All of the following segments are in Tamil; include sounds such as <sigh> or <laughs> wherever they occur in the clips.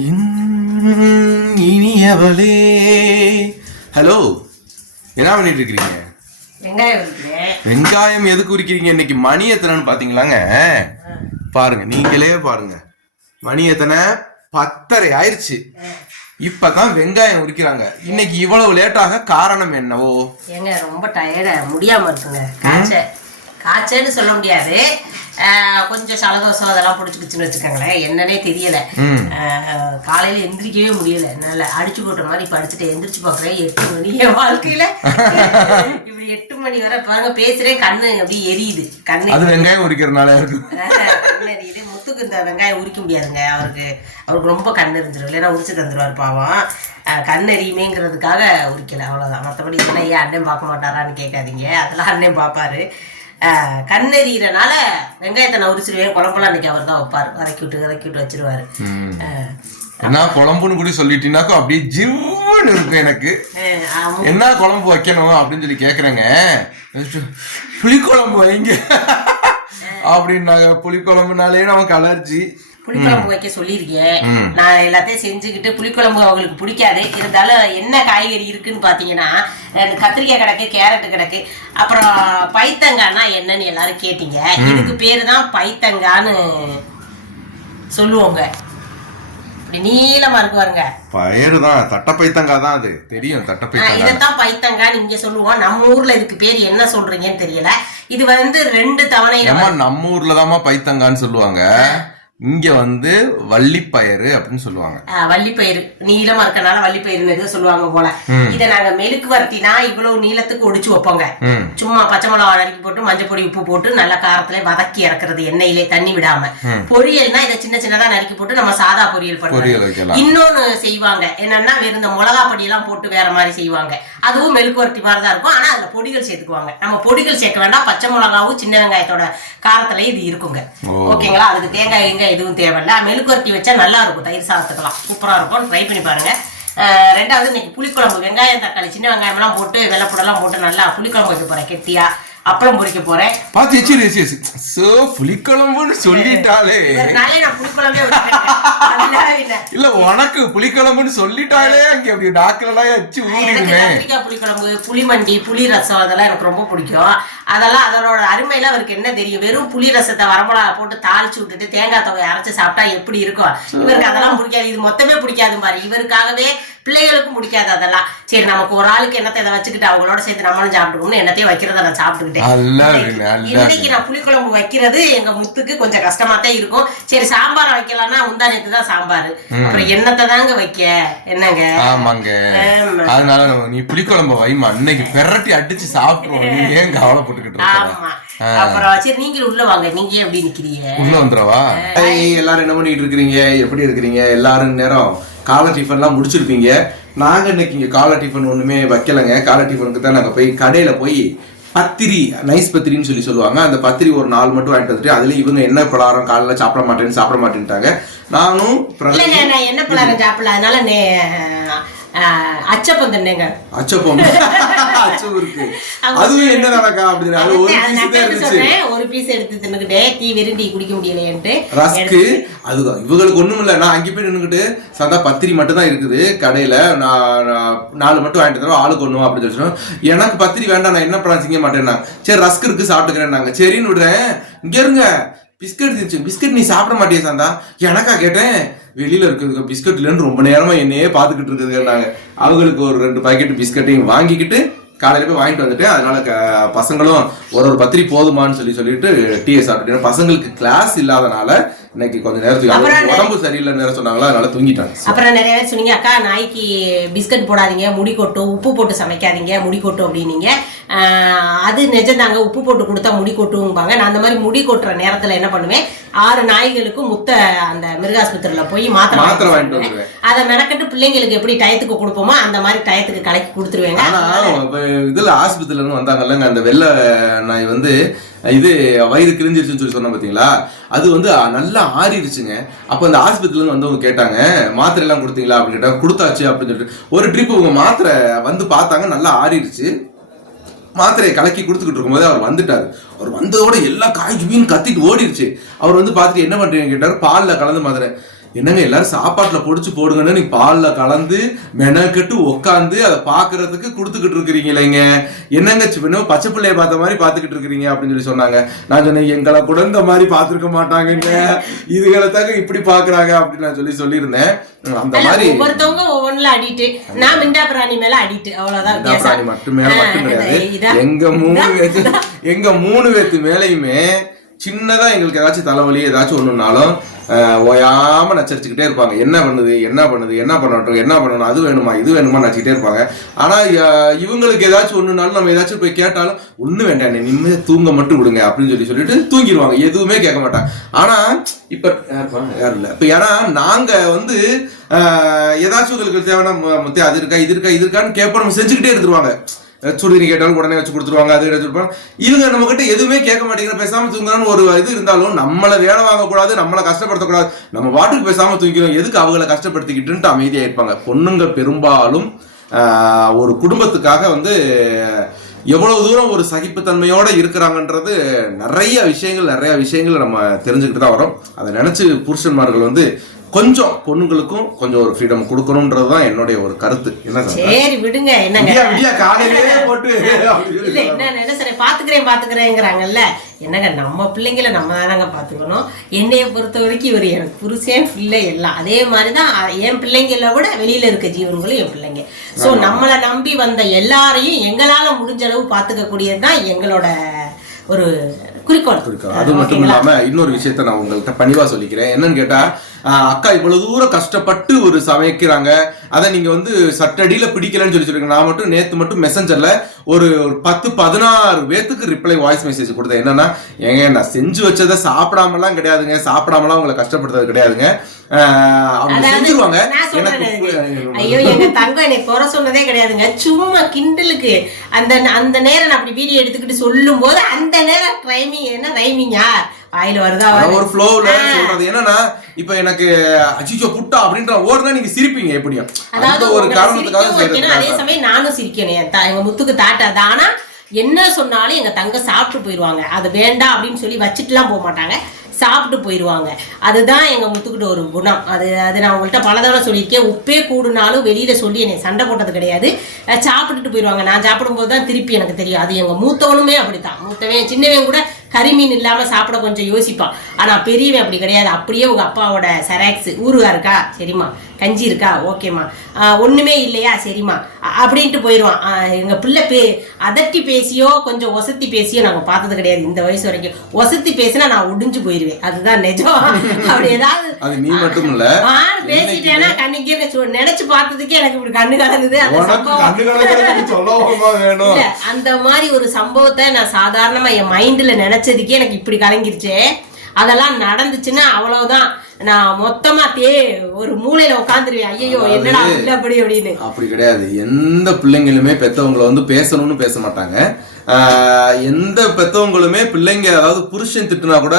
இன் இனியவளே. ஹலோ என்ன பண்ணிட்டு இருக்கிறீங்க வெங்காயம் எதுக்கு உரிக்கிறீங்க இன்னைக்கு? மணி எத்தனைன்னு பாத்தீங்களாங்க? பாருங்க நீங்களே பாருங்க. மணி எத்தனை? பத்தரை ஆயிருச்சு. இப்பதான் வெங்காயம் உரிக்கிறாங்க. இன்னைக்கு இவ்வளவு லேட்டாக காரணம் என்னவோ? ஏங்க ரொம்ப டயர்டா முடியாம இருக்குங்க. காய்ச்ச. காய்ச்சல்னு சொல்ல முடியாது. கொஞ்சம் சலதோஷம் அதெல்லாம் பிடிச்சிக்கிச்சுன்னு வச்சுக்கோங்களேன். என்னன்னே தெரியல. காலையில எந்திரிக்கவே முடியல. என்னால அடிச்சு போட்ட மாதிரி படுத்துட்டு எந்திரிச்சு பார்க்குறேன் எட்டு மணி. என் வாழ்க்கையில <laughs> இப்படி எட்டு மணி வரை பாருங்க பேசுறேன் கண்ணு அப்படியே எரியுது. கண்ணு அது வெங்காயம் உரிக்கிறதுனால எரியுது முத்துக்கு இந்த வெங்காயம் உரிக்க முடியாதுங்க. அவருக்கு அவருக்கு ரொம்ப கண் எரிஞ்சிடும் இல்லைன்னா உரிச்சு தந்துருவார் பாவம். ஆஹ் கண் எரியுமேங்கிறதுக்காக உரிக்கல. அவ்வளோதான் மற்றபடி இதெல்லாம் ஏன் அண்ணன் பார்க்க மாட்டாரான்னு கேட்காதீங்க. அதெல்லாம் அண்ணன் பார்ப்பாரு. ஆஹ் கண் எறிகிறனால வெங்காயத்தை நான் உரிச்சிருவேன். குழம்பெல்லாம் அன்னைக்கு அவர் தான் வைப்பார். வதக்கி விட்டு வதக்கி விட்டு வச்சிருவாரு. என்ன குழம்புன்னு கூட சொல்லிட்டீங்கன்னாக்கா அப்படியே ஜிவ்வுன்னு இருக்கும் எனக்கு. என்ன குழம்பு வைக்கணும் அப்படின்னு சொல்லி கேக்குறேங்க. புளிக்குழம்பு வைங்க. அப்படின்னாங்க. புளிக்குழம்புனாலே நமக்கு அலர்ஜி புளிக்குழம்பு வைக்க சொல்லியிருக்கேன். நான் எல்லாத்தையும் செஞ்சுக்கிட்டு புளிக்குழம்பு அவங்களுக்கு பிடிக்காது. இருந்தாலும் என்ன காய்கறி இருக்குன்னு பார்த்தீங்கன்னா ரெண்டு கத்திரிக்காய் கிடக்கு கேரட் கிடக்கு அப்புறம் பைத்தங்கான்னா என்னன்னு எல்லாரும் கேட்டீங்க. இதுக்கு பேரு தான் பைத்தங்கான்னு சொல்லுவோங்க. நீளமா இருக்கு பாருங்க. பயிறு தான் தட்டப்பைத்தங்காய் தான் அது. தெரியும் ஆ, தட்டப்பைத்தங்காய் இதைத்தான் பைத்தங்கான்னு இங்க சொல்லுவோம். நம்ம ஊர்ல இதுக்கு பேர் என்ன சொல்றீங்கன்னு தெரியல. இது வந்து ரெண்டு தவணையில ஏமா நம்ம ஊர்ல தாம்மா பைத்தங்கான்னு சொல்லுவாங்க. இங்க வந்து வள்ளிப்பயறு அப்படின்னு சொல்லுவாங்க. வள்ளிப்பயிறு. நீளமா இருக்கனால வள்ளிப்பயிறுன்னு சொல்லுவாங்க போல. இதை நாங்க மெழுக்கு வரட்டினா இவ்வளவு நீளத்துக்கு ஒடிச்சு வைப்போங்க. சும்மா பச்சை மிளகா நறுக்கி போட்டு மஞ்சள் பொடி உப்பு போட்டு நல்லா காரத்துல வதக்கி இறக்குறது எண்ணெயிலே தண்ணி விடாம. பொரியல்னா இதை சின்ன சின்னதா நறுக்கி போட்டு நம்ம சாதா பொரியல் பண்ணுவோம் இன்னொன்னு செய்வாங்க. என்னன்னா வெறும் இந்த மிளகா பொடி எல்லாம் போட்டு வேற மாதிரி செய்வாங்க. அதுவும் மெழுக்கு வரட்டி மாதிரி தான் இருக்கும். ஆனா அதுல பொடிகள் சேர்த்துக்குவாங்க. நம்ம பொடிகள் சேர்க்க வேண்டாம். பச்சை மிளகாவும் சின்ன வெங்காயத்தோட காரத்துல இது இருக்குங்க. ஓகேங்களா? அதுக்கு தேங்காய் எங்க எதுவும் தேவையில்ல. மெழுக்கு வரட்டி வச்சா நல்லா இருக்கும் தயிர் சாதத்துக்கலாம் சூப்பரா இருக்கும். ட்ரை பண்ணி பாருங்க. ரெண்டாவது இன்னைக்கு புளிக்குழம்பு. வெங்காயம் தக்காளி சின்ன வெங்காயம் எல்லாம் போட்டு வெள்ளைப்பூடெல்லாம் போட்டு நல்லா புளிக்குழம்பு வைக்க போறேன். கெட்டியா. அப்பளம் பொரிக்க போறேன். பாத்து எச்சி எச்சி சோ. புளிக்குழம்புன்னு சொல்லிட்டாலே. நான் புளிக்குழம்பே இல்ல உனக்கு புளிக்குழம்புன்னு சொல்லிட்டாலே அங்க அப்படி டாக்டர்லாம் எச்சி கத்திரிக்காய் புளிக்குழம்பு புளிமண்டி புளி ரசம் அதெல்லாம் எனக்கு ரொம்ப பிடிக்கும். அதெல்லாம் அதனோட அருமையில அவருக்கு என்ன தெரியும்? வெறும் புளி ரசத்தை வரமிளகா போட்டு தாளிச்சு விட்டுட்டு தேங்காய் தொகையை அரைச்சு சாப்பிட்டா எப்படி இருக்கும்? இவருக்கு அதெல்லாம் பிடிக்காது. இது மொத்தமே பிடிக்காது பாரு இவருக்காகவே பிள்ளைகளுக்கும் பிடிக்காது அதெல்லாம். சரி நமக்கு ஒரு ஆளுக்கு என்னத்தை இதை வச்சுக்கிட்டு அவங்களோட சேர்த்து நம்மளும் சாப்பிட்டுக்கணும்னு என்னத்தையும் வைக்கிறத நான் சாப்பிட்டுக்கிட்டேன். இன்னைக்கு- நான் புளிக்குழம்பு வைக்கிறது எங்க முத்துக்கு கொஞ்சம் கஷ்டமா தான் இருக்கும். சரி சாம்பார் வைக்கலாம்னா முந்தா நேத்து தான் சாம்பார். அப்புறம் என்னத்தை தாங்க வைக்க? என்னங்க? ஆமாங்க. ஆமா. அதனால நீ புளிக்குழம்பு வைமா இன்னைக்கு பெரட்டி அடிச்சு சாப்பிடுவோம். ஏன் கவலைப்பட்டுக்கிட்டு இருக்க ஆமா. அப்புறம் சரி நீங்களும் உள்ள வாங்க. நீங்க ஏன் எப்படி நிக்கிறீங்க? உள்ள வந்துடவா? எல்லாரும் என்ன பண்ணிட்டு இருக்கிறீங்க? எப்படி இருக்கிறீங்க? எல்லாரும் நேரம் காலை டிஃபன்லாம் முடிச்சிருப்பீங்க. நாங்க இன்னைக்கு இங்க காலை டிஃபன் ஒண்ணுமே வைக்கலங்க. காலை டிஃபனுக்கு தான் நாங்க போய் கடையில போய் பத்திரி நைஸ் பத்திரின்னு சொல்லி சொல்லுவாங்க. அந்த பத்திரி ஒரு நாலு மட்டும் வாங்கிட்டு வந்துட்டு அதுல இவங்க என்ன பலகாரம் காலைல சாப்பிட மாட்டேன்னு சாப்பிட மாட்டேன்ட்டாங்க. நானும் என்ன பலகாரம் சாப்பிடல அதனால அச்சப்பம் தின்னேங்க. அச்சப்பம். அச்சு இருக்கு. <laughs> அதுவும் என்ன நடக்கா அப்படின்னு ஒரு சொல்றேன், ஒரு பீஸ் எடுத்து தின்னுக்கிட்டே டீ வெறும் டீ குடிக்க முடியலையேன்ட்டு. ரஸ்க்கு அதுதான் இவங்களுக்கு ஒண்ணும் இல்ல நான் அங்கே போய் நின்னுக்கிட்டு சதா பத்திரி மட்டும் தான் இருக்குது. கடையில நான் நாலு மட்டும் வாங்கிட்டு தரோம் ஆளுக்கு ஒண்ணும் அப்படின்னு சொல்லி. எனக்கு பத்திரி வேண்டாம். நான் என்ன பண்ண செய்ய மாட்டேன்னா சரி ரஸ்க் இருக்கு சாப்பிட்டுக்கிறேன் நாங்க சரின்னு விடுறேன். இங்க இருங்க. பிஸ்கட் இருந்துச்சு பிஸ்கட் நீ சாப்பிட மாட்டியா சாந்தா? எனக்கா கேட்டேன். வெளியில இருக்கிறதுக்கு பிஸ்கட் இல்லைன்னு ரொம்ப நேரமா என்னையே பாத்துக்கிட்டு இருக்குது அவங்களுக்கு ஒரு ரெண்டு பாக்கெட் பிஸ்கட்டையும் வாங்கிக்கிட்டு காலையில போய் வாங்கிட்டு வந்துட்டேன் அதனால க- பசங்களும் ஒரு ஒரு பத்திரி போதுமான்னு சொல்லி சொல்லிட்டு டீயை சாப்பிட்டுட்டேன் பசங்களுக்கு கிளாஸ் இல்லாதனால இன்னைக்கு கொஞ்ச நேரத்துக்கு உடம்பு சரியில்லைன்னு வேற சொன்னாங்களா? அதனால தூங்கிட்டாங்க. அப்புறம் நிறைய பேர் சொன்னீங்க அக்கா நாய்க்கு பிஸ்கட் போடாதீங்க முடி கொட்டும் உப்பு போட்டு சமைக்காதீங்க முடி கொட்டும் அப்படின்னீங்க. அது நிஜம்தாங்க உப்பு போட்டு கொடுத்தா முடி கொட்டும்பாங்க. நான் அந்த மாதிரி முடி கொட்டுற நேரத்துல என்ன பண்ணுவேன் ஆறு நாய்களுக்கும் முத்த அந்த மிருகாஸ்பத்திரியில போய் மாத்திரை மாத்திரை வாங்கிட்டு வந்துருவேன். அதை மெனக்கட்டு பிள்ளைங்களுக்கு எப்படி டயத்துக்கு கொடுப்போமோ அந்த மாதிரி டயத்துக்கு கலக்கி கொடுத்துருவேங்க. இதுல ஆஸ்பத்திரியில வந்தாங்கல்லங்க அந்த வெள்ளை நாய் வந்து இது வயிறு கிழிஞ்சிருச்சுன்னு சொல்லி சொன்ன பார்த்தீங்களா அது வந்து நல்லா ஆறிடுச்சுங்க. அப்போ அந்த ஆஸ்பத்திரியில இருந்து வந்தவங்க கேட்டாங்க மாத்திரை எல்லாம் கொடுத்தீங்களா அப்படின்னு கேட்டாங்க. கொடுத்தாச்சு அப்படின்னு சொல்லிட்டு. ஒரு ட்ரிப் உங்கள் மாத்திரை வந்து பார்த்தாங்க நல்லா ஆறிடுச்சு. மாத்திரையை கலக்கி கொடுத்துக்கிட்டு இருக்கும்போது அவர் வந்துட்டாரு. அவர் வந்ததோட எல்லா காய்ச்சி மீன் கத்திட்டு ஓடிடுச்சு. அவர் வந்து பார்த்துட்டு என்ன பண்ணுறீங்கன்னு கேட்டார். பாலில் கலந்து மாத்திரை. என்னங்க எல்லாரும் சாப்பாட்டுல பொடிச்சு போடுங்கன்னு நீ பால்ல கலந்து மெனக்கெட்டு உட்காந்து அதை பாக்குறதுக்கு கொடுத்துக்கிட்டு இருக்கிறீங்களேங்க. என்னங்க சின்ன பச்சை பிள்ளைய பார்த்த மாதிரி பாத்துக்கிட்டு இருக்கிறீங்க அப்படின்னு சொல்லி சொன்னாங்க. நான் சொன்னேன் எங்களை கூட இந்த மாதிரி பார்த்திருக்க மாட்டாங்கங்க. இதுகளை தாங்க இப்படி பாக்குறாங்க அப்படின்னு நான் சொல்லி சொல்லியிருந்தேன். அந்த மாதிரி ஒவ்வொருத்தவங்க ஒவ்வொன்றுல அடிட்டு நான் மிண்டா பிராணி மேல அடிட்டு அவ்வளவுதான் வித்தியாசம். பிராணி மட்டுமே மட்டும் ஆ, கிடையாது. எங்க மூணு பேத்து எங்க மூணு பேத்து மேலையுமே சின்னதா எங்களுக்கு ஏதாச்சும் தலைவலி ஏதாச்சும் ஒண்ணுனாலும் ஓயாமல் ஓயாம நச்சரிச்சுக்கிட்டே இருப்பாங்க. என்ன பண்ணுது என்ன பண்ணுது என்ன பண்ணட்டும் என்ன பண்ணணும் அது வேணுமா இது வேணுமா நச்சுக்கிட்டே இருப்பாங்க. ஆனா இவங்களுக்கு ஏதாச்சும் ஒண்ணுனாலும் நம்ம ஏதாச்சும் போய் கேட்டாலும் ஒண்ணு வேண்டாம் நீ தூங்க மட்டும் விடுங்க அப்படின்னு சொல்லி சொல்லிட்டு தூங்கிடுவாங்க எதுவுமே கேட்க மாட்டாங்க. ஆனா இப்ப யாரும் இல்லை. இப்ப ஏன்னா நாங்க வந்து ஏதாச்சும் உங்களுக்கு தேவையான மு- அது இருக்கா இது இருக்கா இது இருக்கான்னு கேட்போம் நம்ம செஞ்சுக்கிட்டே இருந்துருவாங்க. சுடுதண்ணி கேட்டாலும் உடனே வச்சு கொடுத்துருவாங்க அது வச்சிருப்பாங்க இவங்க நம்ம கிட்ட எதுவுமே கேட்க மாட்டேங்கிற பேசாம தூங்குறான்னு ஒரு இது இருந்தாலும் நம்மளை வேலை வாங்கக்கூடாது நம்மளை கஷ்டப்படுத்தக்கூடாது. நம்ம வாட்டுக்கு பேசாம தூங்கிறோம் எதுக்கு அவங்கள கஷ்டப்படுத்திக்கிட்டுன்ட்டு அமைதியாக இருப்பாங்க. பொண்ணுங்க பெரும்பாலும் ஒரு குடும்பத்துக்காக வந்து எவ்வளவு தூரம் ஒரு சகிப்புத்தன்மையோட இருக்கிறாங்கன்றது நிறைய விஷயங்கள் நிறைய விஷயங்கள் நம்ம தெரிஞ்சுக்கிட்டு தான் வரோம். அதை நினைச்சு புருஷன்மார்கள் வந்து கொஞ்சம் பொண்ணுங்களுக்கும் கொஞ்சம் ஒரு ஃப்ரீடம் கொடுக்கணுன்றது தான் என்னுடைய ஒரு கருத்து. என்ன சார்? விடுங்க. என்னங்க? விடியா விடியா காலையிலே <laughs> போட்டு இல்ல என்ன சரி பாத்துக்கிறேன் பாத்துக்கிறேங்கிறாங்கல்ல? என்னங்க நம்ம பிள்ளைங்கள நம்ம தானங்க பாத்துக்கணும். என்னைய பொறுத்த வரைக்கும் இவர் எனக்கு புருஷன் பிள்ளை எல்லாம். அதே மாதிரிதான் என் பிள்ளைங்கள விட வெளியில இருக்க ஜீவன்களும் என் பிள்ளைங்க. சோ நம்மளை நம்பி வந்த எல்லாரையும் எங்களால முடிஞ்ச அளவு பாத்துக்க கூடியதுதான் எங்களோட ஒரு குறிக்கோள். இருக்கு. அது மட்டும் இல்லாம இன்னொரு விஷயத்த நான் உங்கள்கிட்ட பணிவா சொல்லிக்கிறேன். என்னன்னு கேட்டா அக்கா இவ்வளவு தூரம் கஷ்டப்பட்டு ஒரு சமைக்கிறாங்க. அதை நீங்க வந்து சட்டடியில பிடிக்கலன்னு சொல்லி சொல்றீங்க. நான் மட்டும் நேத்து மட்டும் மெசஞ்சர்ல ஒரு ஒரு பத்து பதினாறு பேத்துக்கு ரிப்ளை வாய்ஸ் மெசேஜ் கொடுத்தேன். என்னன்னா ஏங்க நான் செஞ்சு வச்சதை சாப்பிடாமலாம் கிடையாதுங்க. சாப்பிடாமலாம் உங்களை கஷ்டப்படுத்துறது கிடையாதுங்க. அவங்க செஞ்சிருவாங்க. எனக்கு ஐயோ எங்க தங்கம் என்னை குறை சொன்னதே கிடையாதுங்க. சும்மா கிண்டலுக்கு. அந்த அந்த நேரம் நான் அப்படி வீடியோ எடுத்துக்கிட்டு சொல்லும் போது அந்த நேரம் ரைமிங் என்ன ரைமிங்கா வாயில வருது. ஒரு ஃப்ளோவில் சொல்றது. என்னன்னா இப்ப எனக்கு அச்சிச்சோ புட்டா அப்படின்ற ஓடுனா நீங்க சிரிப்பீங்க எப்படியும். அதாவது ஒரு காரணத்துக்காக அதே சமயம் நானும் சிரிக்கணும். எங்க முத்துக்கு தாட்டாது ஆனா என்ன சொன்னாலும் எங்க தங்க சாப்பிட்டு போயிடுவாங்க அது வேண்டாம் அப்படின்னு சொல்லி வச்சுட்டுலாம் போக மாட்டாங்க. சாப்பிட்டு போயிடுவாங்க அதுதான் எங்க முத்துக்கிட்ட ஒரு குணம். அது அது நான் உங்கள்கிட்ட பல தடவை சொல்லியிருக்கேன். உப்பே கூடுனாலும் வெளியில சொல்லி என்னை சண்டை போட்டது கிடையாது. சாப்பிட்டுட்டு போயிடுவாங்க நான் சாப்பிடும்போது தான் திருப்பி எனக்கு தெரியும். அது எங்க மூத்தவனுமே அப்படித்தான். மூத்தவன் சின்னவன் கூட கறிமீன் இல்லாம சாப்பிட கொஞ்சம் யோசிப்பான். ஆனா பெரியவன் அப்படி கிடையாது. அப்படியே உங்க அப்பாவோட செராக்ஸ் ஊருகா இருக்கா? சரிம்மா. கஞ்சி இருக்கா? ஓகேம்மா. ஒண்ணுமே இல்லையா? சரிம்மா. அப்படின்ட்டு போயிடுவான் ஆஹ் எங்க பிள்ளை பே அதட்டி பேசியோ கொஞ்சம் ஒசத்தி பேசியோ நாங்க பார்த்தது கிடையாது இந்த வயசு வரைக்கும். ஒசத்தி பேசினா நான் ஒடிஞ்சு போயிருவேன். அதுதான் நிஜம். அப்படி ஏதாவது நீ மட்டும் இல்ல பேசிட்டேன்னா கண்ணுக்கே நினைச்சு பார்த்ததுக்கே எனக்கு இப்படி கண்ணு கலங்குது. அந்த அந்த மாதிரி ஒரு சம்பவத்தை நான் சாதாரணமா என் மைண்ட்ல நினைச்சதுக்கே எனக்கு இப்படி கலங்கிருச்சே. அதெல்லாம் நடந்துச்சுன்னா அவ்வளவுதான். நான் மொத்தமா தே ஒரு மூலையில உட்காந்துருவேன் ஐயோ என்னடா இல்ல அப்படி அப்படின்னு. அப்படி கிடையாது. எந்த பிள்ளைங்களுமே பெத்தவங்களை வந்து பேசணும்னு பேச மாட்டாங்க. எந்த பெத்தவங்களுமே பிள்ளைங்க அதாவது புருஷன் திட்டுனா கூட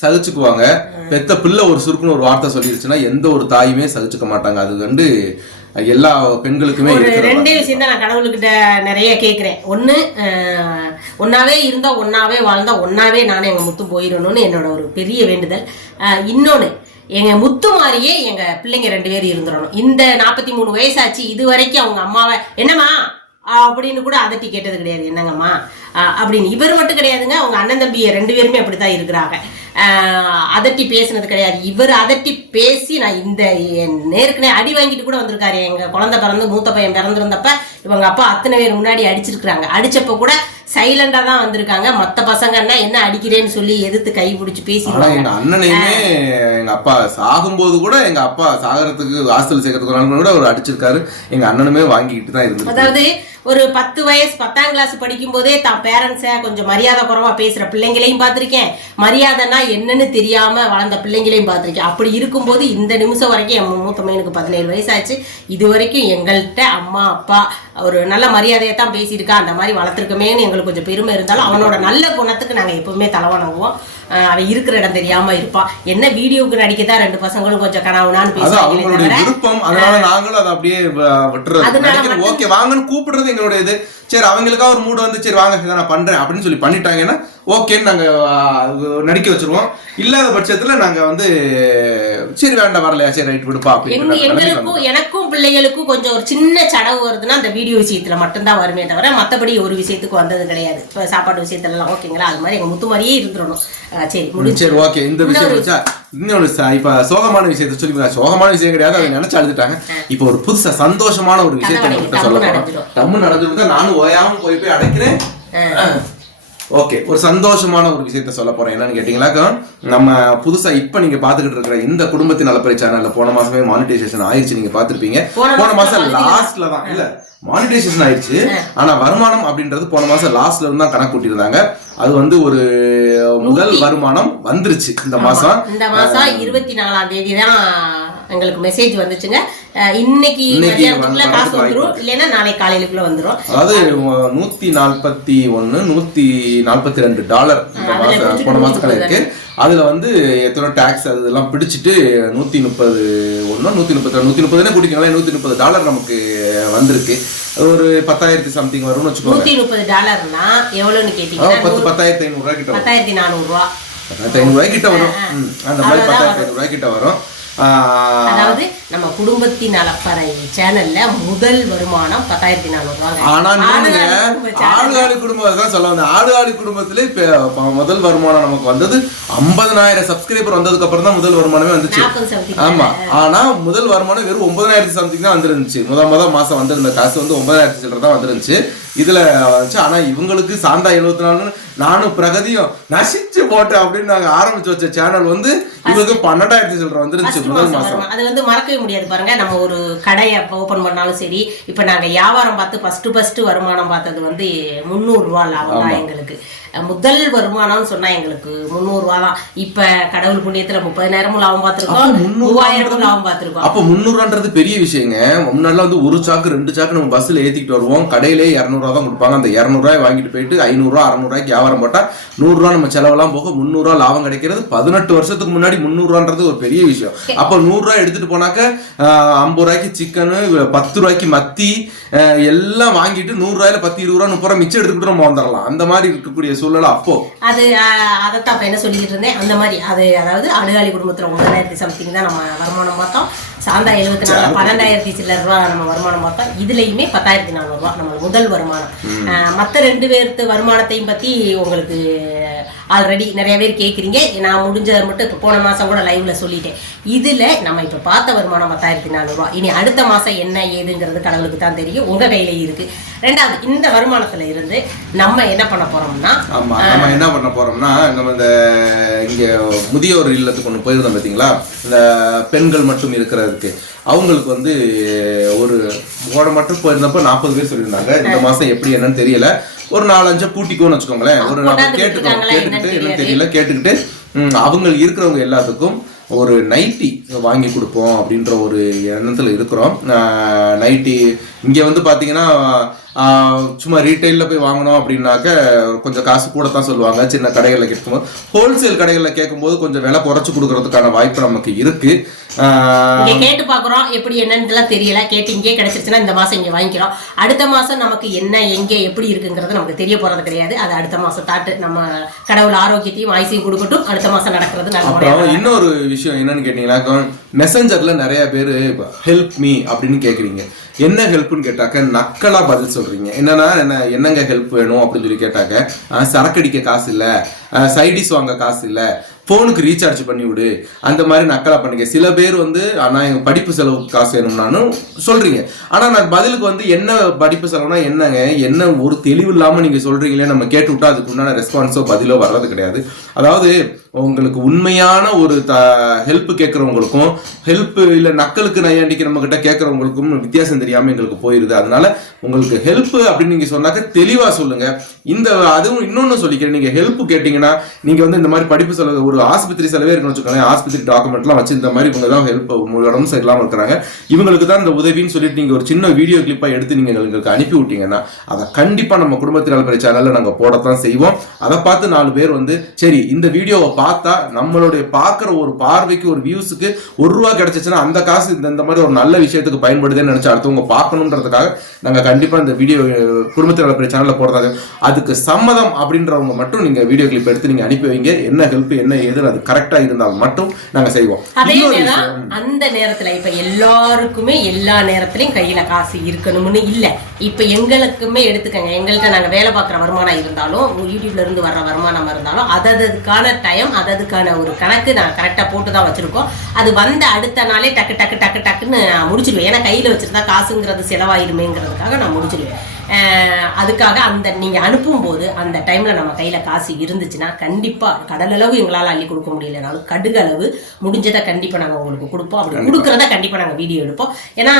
சகிச்சுக்குவாங்க. பெத்த பிள்ளை ஒரு சுருக்குன்னு ஒரு வார்த்தை சொல்லிருச்சுன்னா எந்த ஒரு தாயுமே சகிச்சுக்க மாட்டாங்க. அது வந்து எல்லா பெண்களுக்குமே ரெண்டே விஷயம் தான் நான் கடவுள்கிட்ட நிறைய கேட்குறேன் ஒன்று ஒன்னாவே இருந்தா ஒன்னாவே வாழ்ந்தா ஒன்னாவே நானும் எங்க முத்து போயிடணும்னு என்னோட ஒரு பெரிய வேண்டுதல். அஹ், எங்கள் எங்க முத்து மாதிரியே எங்க பிள்ளைங்க ரெண்டு பேரும் இருந்துடணும். இந்த நாற்பத்தி மூணு வயசாச்சு இது வரைக்கும் அவங்க அம்மாவை என்னம்மா? அப்படின்னு கூட அதட்டி கேட்டது கிடையாது. என்னங்கம்மா? அப்படின்னு. இவர் மட்டும் கிடையாதுங்க அவங்க அண்ணன் தம்பி ரெண்டு பேருமே அப்படித்தான் இருக்கிறாங்க. அதட்டி பேசினது கிடையாது. இவர் அதட்டி பேசி நான் இந்த என் அடி வாங்கிட்டு கூட வந்திருக்காரு. எங்க குழந்தை பிறந்து மூத்த பையன் பிறந்திருந்தப்ப இவங்க அப்பா அத்தனை பேர் முன்னாடி அடிச்சிருக்கிறாங்க. அடிச்சப்ப கூட சைலண்டா தான் வந்திருக்காங்க. மத்த பசங்கன்னா என்ன அடிக்கிறேன்னு சொல்லி எதிர்த்து கை பிடிச்சி பேசிடுவாங்க. எங்க அண்ணனையுமே எங்க அப்பா சாகும்போது கூட எங்க அப்பா சாகறதுக்கு ஹாஸ்டல் சேர்க்கறதுக்கு கூட அவர் அடிச்சிருக்காரு. எங்க அண்ணனுமே வாங்கிக்கிட்டு தான் இருந்திருக்கு. அதாவது ஒரு பத்து வயசு பத்தாம் கிளாஸ் படிக்கும் போதே தான் பேரண்ட்ஸை கொஞ்சம் மரியாதை குறைவா பேசுற பிள்ளைங்களையும் பார்த்திருக்கேன். மரியாதைனா என்னன்னு தெரியாம வளர்ந்த பிள்ளைங்களையும் பார்த்திருக்கேன். அப்படி இருக்கும்போது இந்த நிமிஷம் வரைக்கும் என் மூத்த பையனுக்கு பதினேழு வயசாச்சு. இது வரைக்கும் எங்கள்கிட்ட அம்மா அப்பா ஒரு நல்ல மரியாதையை தான் பேசியிருக்கா. அந்த மாதிரி வளர்த்துருக்கமேன்னு எங்களுக்கு கொஞ்சம் பெருமை இருந்தாலும் அவனோட நல்ல குணத்துக்கு நாங்கள் எப்பவுமே தலை வணங்குவோம் அவன் இருக்கிற இடம் தெரியாம இருப்பான் என்ன வீடியோவுக்கு நடிக்கதான் ரெண்டு பசங்களும் கொஞ்சம் கனவுனான்னு தவிர விருப்பம். அதனால நாங்களும் அதை அப்படியே விட்டுறது. ஓகே வாங்கன்னு கூப்பிடுறது எங்களுடைய இது. சரி அவங்களுக்கா ஒரு மூடு வந்து சரி வாங்க இதை நான் பண்றேன் அப்படின்னு சொல்லி பண்ணிட்டாங்கன்னா ஓகேன்னு நாங்க நடிக்க வச்சிருவோம். இல்லாத பட்சத்துல நாங்க வந்து சரி வேண்டாம் வரலையா சரி ரைட் விடுப்பா எங்களுக்கும் எனக்கும் பிள்ளைகளுக்கும் கொஞ்சம் ஒரு சின்ன சடவு வருதுன்னா அந்த வீடியோ விஷயத்துல மட்டும்தான் வருமே தவிர மத்தபடி ஒரு விஷயத்துக்கு வந்தது கிடையாது. இப்ப சாப்பாடு விஷயத்துல எல்லாம் ஓகேங்களா? அது மாதிரி எங்க முத்து மாதிரியே இருந்துடணும். சரி ஓகே இந்த விஷயம் வச்சா இன்னொரு இப்ப சோகமான விஷயத்த சொல்லி சோகமான விஷயம் கிடையாது அதை நினைச்சு அழுதுட்டாங்க இப்போ ஒரு புதுசா சந்தோஷமான ஒரு விஷயத்தை சொல்ல போறோம். டம்மு நடந்துருக்கா நானும் ஓயாம போய் போய் அடைக்கிறேன் ஓகே ஒரு சந்தோஷமான ஒரு விஷயத்த சொல்ல போறேன் என்னன்னு கேட்டீங்கன்னாக்கா நம்ம புதுசா இப்ப நீங்க பாத்துக்கிட்டு இருக்கிற இந்த குடும்பத்தின் நலப்பறை சேனல்ல போன மாசமே மானிட்டைசேஷன் ஆயிருச்சு நீங்க பாத்துருப்பீங்க போன மாசம் லாஸ்ட்ல தான் இல்ல மானிட்டைசேஷன் ஆயிடுச்சு ஆனா வருமானம் அப்படின்றது போன மாசம் லாஸ்ட்ல இருந்து தான் கணக்கு கூட்டியிருந்தாங்க அது வந்து ஒரு முதல் வருமானம் வந்துருச்சு இந்த மாசம். இந்த மாசம் இருபத்தி நாலாம் தேதி தான் எங்களுக்கு மெசேஜ் வந்துச்சுங்க. இன்னைக்கு காசு வந்துரும். இல்லைன்னா நாளை காலையிலுக்குள்ள வந்துரும். அதாவது நூத்தி நாற்பத்தி ஒண்ணு நூத்தி நாற்பத்தி ரெண்டு டாலர் இந்த மாசம் போன மாசத்துல இருக்கு. அதுல வந்து எத்தனை டாக்ஸ் அது இதெல்லாம் பிடிச்சிட்டு நூத்தி முப்பது ஒண்ணு நூத்தி முப்பத்தி நூத்தி முப்பதுன்னு கூட்டிக்கங்களேன் நூத்தி முப்பது டாலர் நமக்கு வந்திருக்கு. ஒரு பத்தாயிரத்தி சம்திங் வரும்னு வச்சுக்கோங்க. நூத்தி முப்பது டாலர்னா எவ்வளவுன்னு கேட்டீங்கன்னா பத்து பத்தாயிரத்தி ஐநூறு ரூபாய் கிட்ட பத்தாயிரத்தி நானூறு ரூபா. பத்தாயிரத்தி ஐநூறு ரூபாய் கிட்ட வரும் அந்த மாதிரி பத்தாயிரத்தி ஐநூறு ரூபாய் கிட்ட வரும். அதாவது நம்ம குடும்பத்தின் நலப்பறை சேனல்ல முதல் வருமானம் பத்தாயிரத்தி நானூறு channel. ஆடுகாடு குடும்பம் தான் சொல்ல வந்தேன். ஆடுகாடு குடும்பத்துல இப்ப முதல் வருமானம் நமக்கு வந்தது ஐம்பதனாயிரம் சப்ஸ்கிரைபர் வந்ததுக்கு அப்புறம் தான் முதல் வருமானமே வந்துச்சு. ஆமா. ஆனா முதல் வருமானம் வெறும் ஒன்பதாயிரத்தி சம்திங் தான் வந்துருந்துச்சு. முத முத மாசம் வந்திருந்த காசு வந்து ஒன்பதாயிரத்தி சில்லற தான் வந்துருந்துச்சு. இதுல வந்துச்சு ஆனா இவங்களுக்கு சாந்தா எழுபத்தி நாலு நானும் பிரகதியும் நசிச்சு போட்டேன் அப்படின்னு நாங்க ஆரம்பிச்சு வச்ச சேனல் வந்து இவங்களுக்கு பன்னெண்டாயிரத்தி சில்லற வந்துருந்துச்சு முதல் வருமானம். அது வந்து மறக்கவே முடியாது பாருங்க. நம்ம ஒரு கடையை ஓபன் பண்ணாலும் சரி இப்ப நாங்க வியாபாரம் பார்த்து ஃபர்ஸ்ட் ஃபர்ஸ்ட் வருமானம் பார்த்தது வந்து முந்நூறு ரூபா லாபம் தான் எங்களுக்கு. முதல் வருமானம்னு சொன்னா எங்களுக்கு முந்நூறு ரூபா தான் இப்ப கடவுள் புண்ணியத்துல முப்பதாயிரமும் லாபம் பார்த்திருக்கோம் மூவாயிரமும் லாபம் பார்த்திருக்கோம். அப்ப முந்நூறுவான்றது பெரிய விஷயங்க. முன்னாடிலாம் வந்து ஒரு சாக்கு ரெண்டு சாக்கு நம்ம பஸ்ல ஏத்திக்கிட்டு வருவோம். கடையிலே இரநூறுவா தான் கொடுப்பாங்க. அந்த இரநூறுவாய் வாங்கிட்டு போயிட்டு ஐநூறுரூவா அறநூறுவாய்க்கு வியாபாரம் போட்டா நூறுரூவா நம்ம செலவெல்லாம் போக முந்நூறுரூவா லாபம் கிடைக்கிறது. பதினெட்டு வருஷத்துக்கு முன்னாடி முந்நூறுவான்றது ஒரு பெரிய விஷயம். அப்ப நூறுரூவா எடுத்துட்டு போனாக்க ஐம்பது ரூபாய்க்கு சிக்கனு பத்து ரூபாய்க்கு மத்தி எல்லாம் வாங்கிட்டு நூறு ரூபாயில பத்து இருபது ரூபா முப்பது ரூபா மிச்சம் எடுத்துக்கிட்டு நம்ம வந்துடலாம் அந்த மாதிரி இருக்கக்கூடிய சூழ்நிலை அப்போ. அது அதைத்தான் இப்ப என்ன சொல்லிக்கிட்டு இருந்தேன்? அந்த மாதிரி அது அதாவது அணுகாலி குடும்பத்துல ஒன்பதாயிரத்தி சம்திங் தான் நம்ம வருமானம் பார்த்தோம். சாந்தா எழுபத்தி நாலு பன்னெண்டாயிரத்தி சில்லற ரூபா நம்ம வருமானம் பார்த்தோம் இதுலயுமே பத்தாயிரத்தி நானூறு ரூபா நம்ம முதல் வருமானம். மத்த ரெண்டு பேர்த்து வருமானத்தையும் பத்தி உங்களுக்கு ஆல்ரெடி நிறைய பேர் கேக்குறீங்க. நான் முடிஞ்சதை மட்டும் இப்போ போன மாசம் கூட லைவ்ல சொல்லிட்டேன். இதுல நம்ம இப்ப பார்த்த வருமானம் பத்தாயிரத்தி நானூறு ரூபா. இனி அடுத்த மாசம் என்ன ஏதுங்கிறது கடவுளுக்கு தான் தெரியும். உங்க கையில இருக்கு. ரெண்டாவது இந்த வருமானத்துல இருந்து நம்ம என்ன பண்ண போறோம்னா ஆமா நம்ம என்ன பண்ண போறோம்னா நம்ம இந்த இங்க முதியோர் இல்லத்துக்கு ஒண்ணு போயிருந்தோம் பாத்தீங்களா? இந்த பெண்கள் மட்டும் இருக்கிறதுக்கு அவங்களுக்கு வந்து ஒரு போட மட்டும் போயிருந்தப்ப நாற்பது பேர் சொல்லியிருந்தாங்க. இந்த மாசம் எப்படி என்னன்னு தெரியல. ஒரு நாலஞ்சு கூட்டிக்கோன்னு வச்சுக்கோங்களேன். ஒரு நம்ம விட்டுருக்காங்களா கேட்டுக்கிட்டு என்னன்னு தெரியல. கேட்டுக்கிட்டு அவங்க இருக்கிறவங்க எல்லாத்துக்கும் ஒரு நைட்டி வாங்கி கொடுப்போம் அப்படின்ற ஒரு எண்ணத்துல இருக்கிறோம். நைட்டி இங்க வந்து பாத்தீங்கன்னா ஆஹ் சும்மா ரீட்டைல்ல போய் வாங்கணும் அப்படின்னாக்க கொஞ்சம் காசு கூட தான் சொல்லுவாங்க. சின்ன கடைகளில் கேட்கும்போது. ஹோல்சேல் கடைகளில் கேட்கும்போது கொஞ்சம் விலை குறைச்சு கொடுக்கறதுக்கான வாய்ப்பு நமக்கு இருக்கு. கேட்டு பாக்குறோம் எப்படி என்னன்னு தெரியல. கேட்டு இங்கே கிடைச்சிருச்சுன்னா இந்த மாசம் இங்க வாங்கிக்கிறோம். அடுத்த மாசம் நமக்கு என்ன எங்க எப்படி இருக்குங்கிறது நமக்கு தெரிய போறது கிடையாது. அது அடுத்த மாசம் தாட்டு. நம்ம கடவுள் ஆரோக்கியத்தையும் ஆயுசையும் கொடுக்கட்டும். அடுத்த மாசம் நடக்கிறது நல்ல இன்னொரு விஷயம் என்னன்னு கேட்டீங்கன்னா மெசஞ்சர்ல நிறைய பேர் ஹெல்ப் மீ அப்படின்னு கேக்குறீங்க. என்ன ஹெல்ப்னு கேட்டாக்க நக்கலா பதில் சொல்றீங்க. என்னன்னா என்ன என்னங்க ஹெல்ப் வேணும் அப்படின்னு சொல்லி கேட்டாக்க சரக்கடிக்க காசு இல்ல சைடிஸ் வாங்க காசு இல்ல ஃபோனுக்கு ரீசார்ஜ் பண்ணி விடு. அந்த மாதிரி நக்கலா பண்ணுங்க. சில பேர் வந்து ஆனால் எங்கள் படிப்பு செலவுக்கு காசு வேணும்னாலும் சொல்கிறீங்க ஆனால் நான் பதிலுக்கு வந்து என்ன படிப்பு செலவுனா என்னங்க என்ன ஒரு தெளிவு இல்லாமல் நீங்கள் சொல்கிறீங்களே நம்ம கேட்டு விட்டா அதுக்கு உண்டான ரெஸ்பான்ஸோ பதிலோ வர்றது கிடையாது. அதாவது உங்களுக்கு உண்மையான ஒரு த ஹெல்ப் கேட்குறவங்களுக்கும் ஹெல்ப் இல்லை நக்கலுக்கு நையாண்டிக்கு நம்ம கிட்ட கேட்குறவங்களுக்கும் வித்தியாசம் தெரியாமல் எங்களுக்கு போயிருது. அதனால உங்களுக்கு ஹெல்ப் அப்படின்னு நீங்கள் சொன்னாக்க தெளிவாக சொல்லுங்கள் இந்த அதுவும் இன்னொன்று சொல்லிக்கிறேன். நீங்கள் ஹெல்ப் கேட்டிங்கன்னா நீங்கள் வந்து இந்த மாதிரி படிப்பு செலவு ஒரு ஆஸ்பத்திரி செலவே இருக்குன்னு வச்சுக்கோங்க ஆஸ்பத்திரி டாக்குமெண்ட்லாம் வச்சு இந்த மாதிரி இவங்க தான் ஹெல்ப் உடம்பு சரியில்லாமல் இருக்கிறாங்க. இவங்களுக்கு தான் இந்த உதவின்னு சொல்லிட்டு நீங்கள் ஒரு சின்ன வீடியோ கிளிப்பாக எடுத்து நீங்கள் எங்களுக்கு அனுப்பி விட்டீங்கன்னா அதை கண்டிப்பாக நம்ம குடும்பத்தினால் நலப்பறை சேனலில் நாங்கள் போடத்தான் செய்வோம். அதை பார்த்து நாலு பேர் வந்து சரி இந்த வீடியோவை பார்த்தா நம்மளுடைய பார்க்குற ஒரு பார்வைக்கு ஒரு வியூஸுக்கு ஒரு ரூபா கிடைச்சிச்சுன்னா அந்த காசு இந்த இந்த மாதிரி ஒரு நல்ல விஷயத்துக்கு பயன்படுதுன்னு நினச்சி அடுத்தவங்க பார்க்கணுன்றதுக்காக நாங்கள் கண்டிப்பாக இந்த வீடியோ குடும்பத்தில் நலப்பறை சேனலில் போடுறாங்க அதுக்கு சம்மதம் அப்படின்றவங்க மட்டும் நீங்கள் வீடியோ கிளிப் எடுத்து நீங்கள் அனுப்பி வைங்க. என்ன ஹெல்ப் என்ன ஏது அது கரெக்டாக இருந்தால் மட்டும் நாங்கள் செய்வோம். அந்த நேரத்துல இப்ப எல்லாருக்குமே எல்லா நேரத்திலயும் கையில காசு இருக்கணும்னு இல்ல. இப்ப எங்களுக்குமே எடுத்துக்கங்க. எங்கள்கிட்ட நாங்க வேலை பார்க்குற வருமானம் இருந்தாலும் யூடியூப்ல இருந்து வர்ற வருமானம் இருந்தாலும் அததுக்கான டைம் அது அதுக்கான ஒரு கணக்கு நான் கரெக்டா போட்டு தான் வச்சிருக்கோம். அது வந்த அடுத்த நாளே டக்கு டக்கு டக்கு டக்குன்னு நான் முடிச்சிடுவேன். ஏன்னா கையில் வச்சிருந்தா காசுங்கிறது செலவாயிருமேங்கிறதுக்காக நான் முடிச்சிடுவேன். அதுக்காக அந்த நீங்க அனுப்பும் போது அந்த டைம்ல நம்ம கையில காசு இருந்துச்சுன்னா கண்டிப்பா கடலளவு எங்களால அள்ளி கொடுக்க முடியலனாலும் கடுகளவு முடிஞ்சதை கண்டிப்பா நாங்க உங்களுக்கு கொடுப்போம். அப்படி கொடுக்கறத கண்டிப்பா நாங்க வீடியோ எடுப்போம். ஏன்னா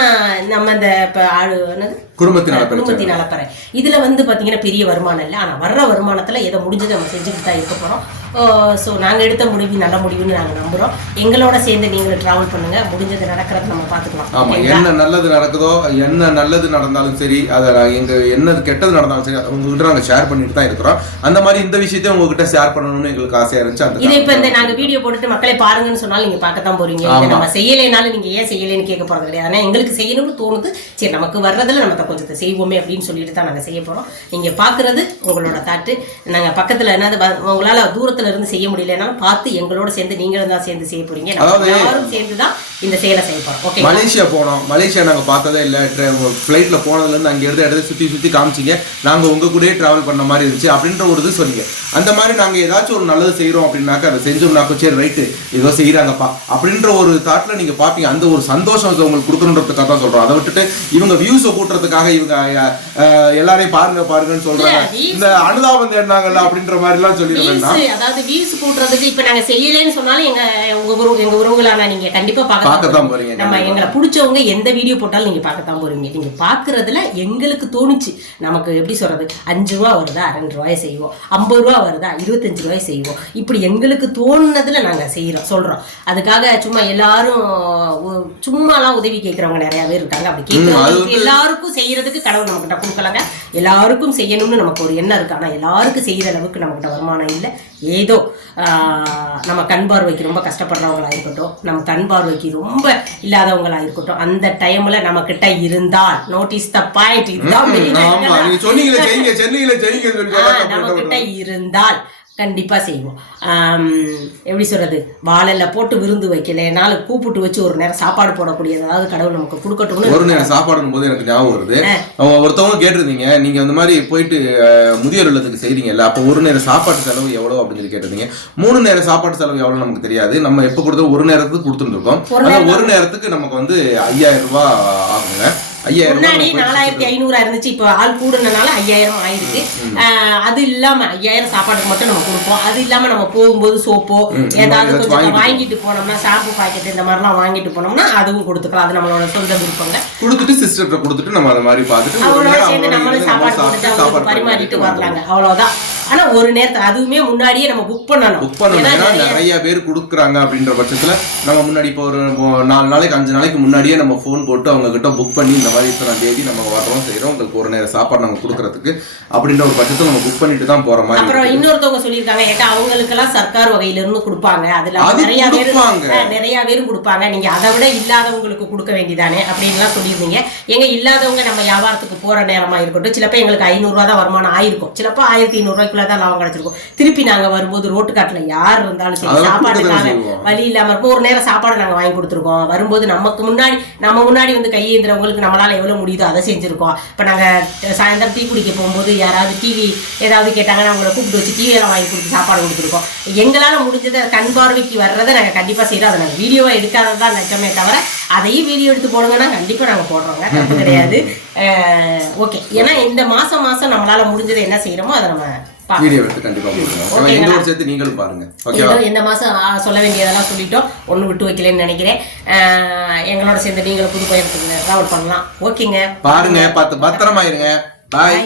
நம்ம இந்த இப்ப ஆளு என்னது? குடும்பத்தின் குடும்பத்தின் நலப்பறை இதுல வந்து பாத்தீங்கன்னா பெரிய வருமானம் இல்லை. ஆனா வர்ற வருமானத்துல எதை முடிஞ்சதை நம்ம செஞ்சுட்டு தான் இருக்க போறோம். ஸோ நாங்க எடுத்த முடிவு நல்ல முடிவுன்னு நாங்க நம்புறோம். எங்களோட சேர்ந்து நீங்களும் டிராவல் பண்ணுங்க. முடிஞ்சது நடக்கிறத நம்ம பாத்துக்கலாம். ஆமா ஓகேங்களா? என்ன நல்லது நடக்குதோ என்ன நல்லது நடந்தாலும் சரி அதை நான் எங்க என்ன கெட்டது நடந்தாலும் சரி உங்ககிட்ட நாங்க ஷேர் பண்ணிட்டு தான் இருக்கிறோம். அந்த மாதிரி இந்த விஷயத்தையும் உங்ககிட்ட ஷேர் பண்ணணும்னு எங்களுக்கு ஆசையா இருந்துச்சு. அந்த இது இப்ப இந்த நாங்க வீடியோ போட்டுட்டு மக்களை பாருங்கன்னு சொன்னாலும் நீங்க பார்க்கத்தான் போறீங்க. இதை. நம்ம செய்யலைனாலும் நீங்க ஏன் செய்யலைன்னு கேட்க போறது கிடையாது. ஆனா எங்களுக்கு செய்யணும்னு தோணுது. சரி நமக்கு வர்றதுல நம்ம கொஞ்சத்தை செய்வோமே அப்படின்னு சொல்லிட்டு தான் நாங்க செய்ய போறோம். நீங்க பாக்குறது உங்களோட தாட்டு நாங்க பக்கத்துல என்னது உங்களால தூரத்துல இருந்து செய்ய முடியலனாலும் பார்த்து எங்களோட சேர்ந்து நீங்களும் தான் சேர்ந்து செய்ய போறீங்க. எல்லாரும் சேர்ந்து தான் இந்த செயலை செய்ய போறோம். ஓகே மலேசியா போனோம். மலேசியா நாங்க பார்த்ததே இல்ல. ஃபிளைட்ல போனதுல இருந்து அங்க எடுத்த இடத்த சுத்தி சுத்தி காமிச்சிங்க. நாங்க உங்க கூடயே டிராவல் பண்ண மாதிரி இருந்துச்சு அப்படின்ற ஒரு இது சொன்னீங்க. அந்த மாதிரி நாங்க ஏதாச்சும் ஒரு நல்லது செய்றோம் அப்படின்னாக்க அதை செஞ்சோம்னாக்க சரி ரைட்டு ஏதோ செய்யறாங்கப்பா அப்படின்ற ஒரு தாட்ல நீங்க பாப்பீங்க. அந்த ஒரு சந்தோஷம் அது உங்களுக்கு கொடுக்கணுன்றதுக்காக தான் சொல்றோம். அதை விட்டுட்டு இவங்க வியூஸை கூட்டுறதுக்காக இவங்க எல்லாரையும் பாருங்க பாருங்கன்னு views- இந்த அனுதாபம் தேடினாங்கல்ல அப்படின்ற மாதிரி எல்லாம் சொல்லிட வேண்டாம் வீல்ஸ் அதாவது வீல்ஸ் கூட்டுறதுக்கு இப்ப நாங்க செய்யலைன்னு சொன்னாலும் எங்க உங்க உறவு எங்க உறவுகளான நீங்க கண்டிப்பா பார்க்கத்தான் பார்க்கத்தான் போறீங்க, நம்ம. எங்களை பிடிச்சவங்க எந்த வீடியோ போட்டாலும் நீங்க பார்க்கத்தான் போறீங்க. நீங்க பாக்குறதுல எங்களுக்கு தோணுச்சு நமக்கு எப்படி சொல்றது? அஞ்சு ரூபா வருதா? ரெண்டு ரூபாய் செய்வோம். ஐம்பது ரூபா வருதா? இருபத்தஞ்சு ரூபாய் செய்வோம். இப்படி எங்களுக்கு தோணுனதுல நாங்க செய்யறோம் சொல்றோம். அதுக்காக சும்மா எல்லாரும் சும்மாலாம் உதவி கேட்கறவங்க நிறைய பேர் இருக்காங்க. அப்படி வந்து- எல்லாருக்கும் செய்யறதுக்கு கடவுள் நம்ம கிட்ட கொடுக்கலாங்க. எல்லாருக்கும் செய்யணும்னு நமக்கு ஒரு எண்ணம் இருக்கு. ஆனா எல்லாருக்கும் செய்யற அளவுக்கு நம்ம கிட்ட வருமானம் இல்லை. ஏதோ ஆஹ், நம்ம கண் பார்வைக்கு ரொம்ப கஷ்டப்படுறவங்களா இருக்கட்டும் நம்ம கண் பார்வைக்கு ரொம்ப இல்லாதவங்களா இருக்கட்டும் அந்த டைம்ல நம்ம கிட்ட இருந்தால் நோட்டீஸ் த பாயிண்ட் இதுதான் நம்ம கிட்ட. இருந்தால் கண்டிப்பா செய்வோம். எப்படி சொல்றது? வாழல போட்டு விருந்து வைக்கலைனாலும் கூப்பிட்டு வச்சு ஒரு நேரம் சாப்பாடு போடக்கூடியது அதாவது கடவுள் நமக்கு கொடுக்கட்டும்னு ஒரு நேரம் சாப்பாடுன்னு போது எனக்கு ஞாபகம் வருது. அவங்க ஒருத்தவங்க கேட்டிருந்தீங்க நீங்க அந்த மாதிரி போயிட்டு முதியோர் இல்லத்துக்கு செய்றீங்கல்ல அப்போ ஒரு நேரம் சாப்பாட்டு செலவு எவ்வளவு அப்படின்னு சொல்லி கேட்டிருந்தீங்க. மூணு நேரம் சாப்பாட்டு செலவு எவ்வளவு நமக்கு தெரியாது. நம்ம எப்போ கொடுத்தோம் ஒரு நேரத்துக்கு கொடுத்துருக்கோம் ஒரு ஆனா ஒரு நேரத்துக்கு நமக்கு வந்து ஐயாயிரம் ரூபாய் ஆகுங்க. முன்னாடி நாலாயிரத்தி ஐநூறா இருந்துச்சு இப்போ ஆள் கூடுனனால ஐயாயிரம் ஆயிருக்கு. அது இல்லாம ஐயாயிரம் சாப்பாடுக்கு மட்டும் நம்ம கொடுப்போம். அது இல்லாம நம்ம போகும்போது சோப்போ ஏதாவது கொஞ்சம் வாங்கிட்டு போனோம்னா ஷாம்பு பாக்கெட் இந்த மாதிரிலாம் வாங்கிட்டு போனோம்னா அதுவும் கொடுத்துக்கலாம். அது நம்மளோட சொந்த விருப்பங்க. கொடுத்துட்டு சிஸ்டர்கிட்ட கொடுத்துட்டு நம்ம அந்த மாதிரி பார்த்துட்டு அவங்களோட சேர்ந்து நம்மளும் சாப்பாடு சாப்பாடு பரிமாறிட்டு வரலாங்க. அவ்வளவுதான். ஆனா ஒரு நேரத்துக்கு அதுவுமே முன்னாடியே நம்ம புக் பண்ணணும். புக் பண்ணணும் ஏன்னா ஏன்னா நிறைய பேர் கொடுக்குறாங்க அப்படின்ற பட்சத்துல நம்ம முன்னாடி இப்போ ஒரு நாலு நாளைக்கு அஞ்சு நாளைக்கு முன்னாடியே நம்ம ஃபோன் போட்டு அவங்க கிட்ட புக் பண்ணி இந்த மாதிரி இத்தனை தேதி நம்ம வர்றோம் செய்றோம் உங்களுக்கு ஒரு நேரம் சாப்பாடு நம்ம கொடுக்கறதுக்கு அப்படின்ற ஒரு பட்சத்துல நம்ம புக் பண்ணிட்டு தான் போற மாதிரி அப்புறம். இன்னொருத்தவங்க சொல்லியிருக்காங்க ஏக்கா அவங்களுக்கெல்லாம் சர்க்கார் வகையில இருந்து கொடுப்பாங்க. அதுல அது நிறைய பேர் நிறைய பேரும் கொடுப்பாங்க. நீங்க அதை விட இல்லாதவங்களுக்கு கொடுக்க வேண்டியதானே அப்படின்லாம் சொல்லியிருந்தீங்க. எங்க இல்லாதவங்க நம்ம வியாபாரத்துக்கு போற நேரமா இருக்கட்டும். சிலப்போ எங்களுக்கு ஐநூறு ரூபா தான் வருமானம் ஆயிருக்கும். சிலப்போ ஆயிரத்தி ஐநூறு ரூபாய்க்குள்ள தான் லாபம் கிடைச்சிருக்கும். திருப்பி நாங்க வரும்போது ரோட்டு காட்டுல யார் இருந்தாலும் சரி செய்வோம். வழி இல்லாம இருக்கும் ஒரு நேரம் சாப்பாடு நாங்க வாங்கி கொடுத்துருக்கோம். வரும்போது நமக்கு முன்னாடி நம்ம முன்னாடி வந்து கையேந்திரவங்களுக்கு நம்மளால எவ்வளவு முடியுதோ அதை செஞ்சிருக்கோம். இப்ப நாங்க சாயந்தரம் டீ குடிக்க போகும்போது யாராவது டிவி ஏதாவது கேட்டாங்கன்னா அவங்கள கூப்பிட்டு வச்சு டிவி எல்லாம் வாங்கி கொடுத்து சாப்பாடு கொடுத்துருக்கோம். எங்களால முடிஞ்சதை கண் பார்வைக்கு வர்றதை நாங்க கண்டிப்பா செய்யறோம். அதை நாங்க வீடியோவா எடுக்காததான் நச்சமே தவிர அதையும் வீடியோ எடுத்து போடுங்கன்னா கண்டிப்பா நாங்க போடுறோங்க. தப்பு கிடையாது. ஓகே ஏன்னா இந்த மாசம் மாசம் நம்மளால முடிஞ்சதை என்ன செய்யறோமோ அதை நம்ம வீடியோ எடுத்து கண்டிப்பா போடுங்க ஓகேவா இந்த ஒரு சேர்த்து நீங்களும் பாருங்க. ஓகேவா ஏதோ இந்த மாசம் ஆ, சொல்ல வேண்டியதெல்லாம் சொல்லிட்டோம். ஒண்ணு விட்டு வைக்கலன்னு நினைக்கிறேன். எங்களோட சேர்ந்து நீங்களும் புது பயணத்துக்கு டிராவல் பண்ணலாம். ஓகேங்க பாருங்க பார்த்து பத்திரமா இருங்க. பாய்.